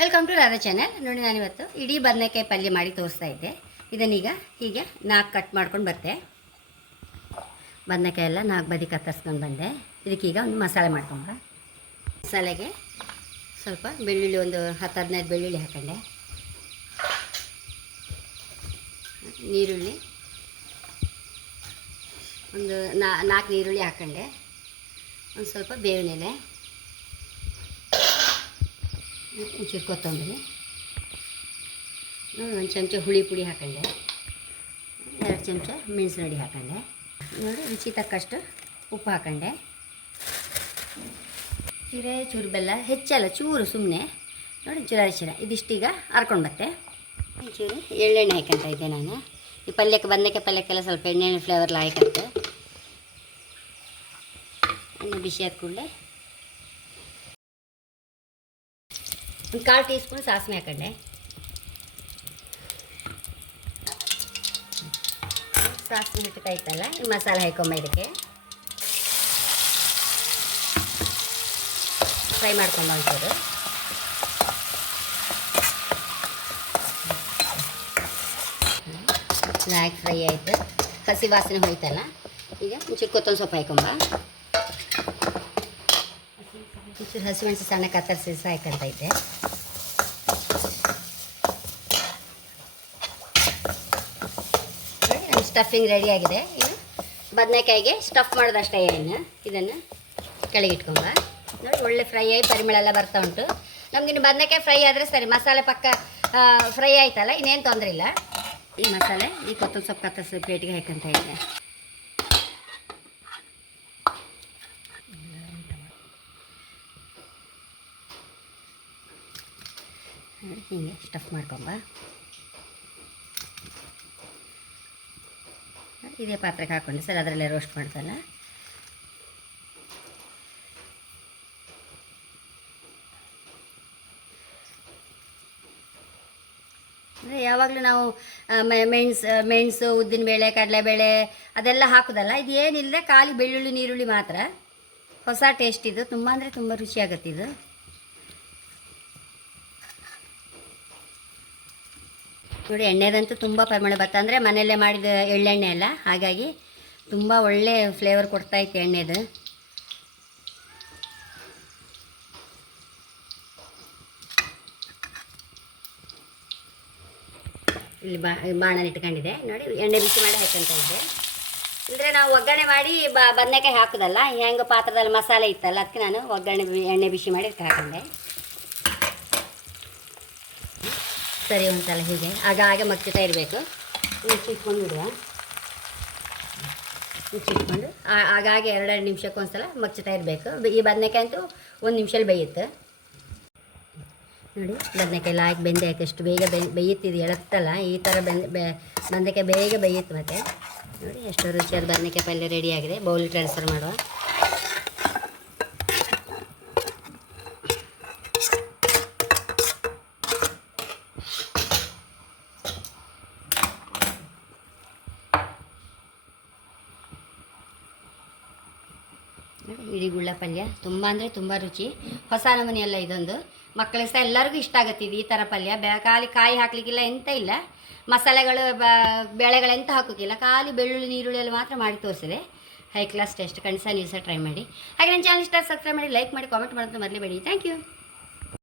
Welcome to Radha channel. ನೋಡಿ, ನಾನಿವತ್ತು ಇಡೀ ಬದನೆಕಾಯಿ ಪಲ್ಯ ಮಾಡಿ ತೋರಿಸ್ತಾ ಇದ್ದೆ. ಇದನ್ನೀಗ ಹೀಗೆ 4 ಕಟ್ ಮಾಡ್ಕೊಂಡು ಬರ್ತೆ. ಬದನೆಕಾಯಿ ಎಲ್ಲ 4 ಬದಿ ಕತ್ತರಿಸ್ಕೊಂಡು ಬಂದೆ. ಇದಕ್ಕೀಗ ಒಂದು ಮಸಾಲೆ ಮಾಡ್ಕೊಂಬ. ಮಸಾಲೆಗೆ ಸ್ವಲ್ಪ ಬೆಳ್ಳುಳ್ಳಿ, ಒಂದು 10-15 ಬೆಳ್ಳುಳ್ಳಿ ಹಾಕೊಂಡೆ. ನೀರುಳ್ಳಿ ಒಂದು 4 ನೀರುಳ್ಳಿ ಹಾಕೊಂಡೆ. ಒಂದು ಸ್ವಲ್ಪ ಬೇವಿನ ಎಲೆ, ಒಂಚೂರು ಕೊತ್ತಂಬರಿ, ಒಂದು ಚಮಚ ಹುಳಿ ಪುಡಿ ಹಾಕೊಂಡೆ. 2 ಚಮಚ ಮೆಣಸಿನ ಹುಡಿ ಹಾಕೊಂಡೆ. ನೋಡಿ, ರುಚಿ ತಕ್ಕಷ್ಟು ಉಪ್ಪು ಹಾಕೊಂಡೆ. ಚೂರು ಬೆಲ್ಲ, ಹೆಚ್ಚಲ್ಲ, ಚೂರು ಸುಮ್ಮನೆ. ನೋಡಿ, ಚೂರ ಇದಿಷ್ಟೀಗ ಹರ್ಕೊಂಡು ಬತ್ತೆ. ಒಂಚೂರು ಎಳ್ಳೆಣ್ಣೆ ಹಾಕೊಂತ ಇದ್ದೆ ನಾನು. ಈ ಪಲ್ಯಕ್ಕೆ, ಬದನೆಕಾಯಿ ಪಲ್ಯಕ್ಕೆಲ್ಲ ಸ್ವಲ್ಪ ಎಣ್ಣೆ ಫ್ಲೇವರ್ ಹಾಕತ್ತೆ. ಎಣ್ಣೆ ಬಿಸಿ ಆದ ಕೂಡಲೇ ಒಂದು 1/4 ಟೀ ಸ್ಪೂನ್ ಸಾಸಿವೆ ಹಾಕೊಂಡೆ. ಸಾಸಿವೆ ಹಿಟ್ಟಕಾಯ್ತಲ್ಲ, ಈ ಮಸಾಲೆ ಹಾಕೊಂಬ. ಇದಕ್ಕೆ ಫ್ರೈ ಮಾಡ್ಕೊಂಬ ಒಂಚೂರು. ಚೆನ್ನಾಗಿ ಫ್ರೈ ಆಯಿತು, ಹಸಿ ವಾಸನೆ ಹೋಯ್ತಲ್ಲ. ಈಗ ಒಂಚೂರು ಕೊತ್ತಂಬರಿ ಸೊಪ್ಪು ಹಾಕೊಂಬ. ಒಂಚೂರು ಹಸಿಮೆಣಸು ಸಣ್ಣ ಕತ್ತರಿಸಿ ಹಾಕಂತೈತೆ. ಸ್ಟಫಿಂಗ್ ರೆಡಿ ಆಗಿದೆ. ಇನ್ನು ಬದನೆಕಾಯಿಗೆ ಸ್ಟಫ್ ಮಾಡೋದಷ್ಟೇ. ಇದನ್ನು ಕೆಳಗೆ ಇಟ್ಕೊಂಬ. ನೋಡಿ, ಒಳ್ಳೆ ಫ್ರೈ ಆಗಿ ಪರಿಮಳ ಎಲ್ಲ ಬರ್ತಾ ಉಂಟು. ನಮಗಿನ್ನು ಬದನೆಕಾಯಿ ಫ್ರೈ ಆದರೆ ಸರಿ. ಮಸಾಲೆ ಪಕ್ಕ ಫ್ರೈ ಆಯ್ತಲ್ಲ, ಇನ್ನೇನು ತೊಂದರೆ ಇಲ್ಲ. ಈ ಮಸಾಲೆ ಈ ಕೊತ್ತಂಬರಿ ಸೊಪ್ಪು ಕತ್ತರಿಸಿ ಪ್ಲೇಟಿಗೆ ಹಾಕಂತ ಇದೆ. ಹೀಗೆ ಸ್ಟಫ್ ಮಾಡ್ಕೊಂಬ. ಇದೇ ಪಾತ್ರೆಗೆ ಹಾಕ್ಕೊಂಡು ಸರ್ ಅದರಲ್ಲೇ ರೋಸ್ಟ್ ಮಾಡ್ತಲ್ಲ. ಅಂದರೆ ಯಾವಾಗಲೂ ನಾವು ಮೆಣಸು, ಉದ್ದಿನಬೇಳೆ, ಕಡಲೆಬೇಳೆ ಅದೆಲ್ಲ ಹಾಕೋದಲ್ಲ. ಇದು ಏನಿಲ್ಲ, ಖಾಲಿ ಬೆಳ್ಳುಳ್ಳಿ, ನೀರುಳ್ಳಿ ಮಾತ್ರ. ಹೊಸ ಟೇಸ್ಟ್ ಇದು. ತುಂಬ ಅಂದರೆ ತುಂಬ ರುಚಿಯಾಗತ್ತೆ ಇದು. ನೋಡಿ, ಎಣ್ಣೆದಂತೂ ತುಂಬ ಪರಿಮಳ ಬತ್ತ. ಅಂದರೆ ಮನೆಯಲ್ಲೇ ಮಾಡಿದ ಎಳ್ಳೆಣ್ಣೆ ಅಲ್ಲ, ಹಾಗಾಗಿ ತುಂಬ ಒಳ್ಳೆ ಫ್ಲೇವರ್ ಕೊಡ್ತಾಯಿತ್ತು ಎಣ್ಣೆದು. ಇಲ್ಲಿ ಬಾಣಲ್ಲಿ ಇಟ್ಕೊಂಡಿದೆ. ನೋಡಿ, ಎಣ್ಣೆ ಬಿಸಿ ಮಾಡಿ ಹಾಕಂತ ಇದ್ದೆ. ಅಂದರೆ ನಾವು ಒಗ್ಗರಣೆ ಮಾಡಿ ಬದನೆಕಾಯಿ ಹಾಕೋದಲ್ಲ, ಹೆಂಗೆ ಪಾತ್ರದಲ್ಲಿ ಮಸಾಲೆ ಇತ್ತಲ್ಲ, ಅದಕ್ಕೆ ನಾನು ಎಣ್ಣೆ ಬಿಸಿ ಮಾಡಿ ಹಾಕೊಂಡೆ. ಸರಿ ಉಂಟಲ್ಲ, ಹೀಗೆ ಹಾಗೆ ಮಗ್ಚುತ್ತಾ ಇರಬೇಕು. ಮುಚ್ಚಿಟ್ಕೊಂಡು ಬಿಡುವ. ಮುಚ್ಚಿಟ್ಕೊಂಡು ಹಾಗಾಗಿ 2 ನಿಮಿಷಕ್ಕೆ ಒಂದ್ಸಲ ಮಗ್ಚುತ್ತಾ ಇರಬೇಕು. ಈ ಬದನೆಕಾಯಿ ಅಂತೂ 1 ನಿಮಿಷದಲ್ಲಿ ಬೇಯುತ್ತೆ. ನೋಡಿ, ಬದನೆಕಾಯಿ ಎಲ್ಲ ಹಾಕಿ ಬೆಂದೆ ಆಯ್ತು. ಎಷ್ಟು ಬೇಗ ಬೇಯುತ್ತಿದ್ದು, ಎಳತ್ತಲ್ಲ ಈ ಥರ ಬದನೆಕಾಯಿ ಬೇಗ ಬೇಯುತ್ತೆ. ಮತ್ತು ನೋಡಿ, ಎಷ್ಟು ರುಚಿಯಾದ ಬದನೆಕಾಯಿ ಪಲ್ಯ ರೆಡಿಯಾಗಿದೆ. ಬೌಲ್ ಟ್ರಾನ್ಸ್ಫರ್ ಮಾಡುವ. ಇಡೀ ಗುಳ್ಳ ಪಲ್ಯ ತುಂಬ ಅಂದರೆ ತುಂಬ ರುಚಿ. ಹೊಸ ನಮೂನೆಯಲ್ಲ ಇದೊಂದು. ಮಕ್ಕಳಿಗೆ ಸಹ ಎಲ್ಲರಿಗೂ ಇಷ್ಟ ಆಗುತ್ತಿದೆ ಈ ಥರ ಪಲ್ಯ. ಖಾಲಿ ಕಾಯಿ ಹಾಕಲಿಕ್ಕಿಲ್ಲ, ಎಂತ ಇಲ್ಲ, ಮಸಾಲೆಗಳು ಬೇಳೆಗಳೆಂತ ಹಾಕೋಕ್ಕಿಲ್ಲ. ಖಾಲಿ ಬೆಳ್ಳುಳ್ಳಿ, ನೀರುಳ್ಳಿಯಲ್ಲಿ ಮಾತ್ರ ಮಾಡಿ ತೋರಿಸಿದೆ. High class taste. ಖಂಡಿತ ನೀವು ಸಹ ಟ್ರೈ ಮಾಡಿ. ಹಾಗೆ ನನ್ನ ಚಾನಲ್ ಇಷ್ಟ ಸಬ್ಸ್ಕ್ರೈಬ್ ಮಾಡಿ, ಲೈಕ್ ಮಾಡಿ, ಕಾಮೆಂಟ್ ಮಾಡೋದು ಮರಲೇಬೇಡಿ. Thank you.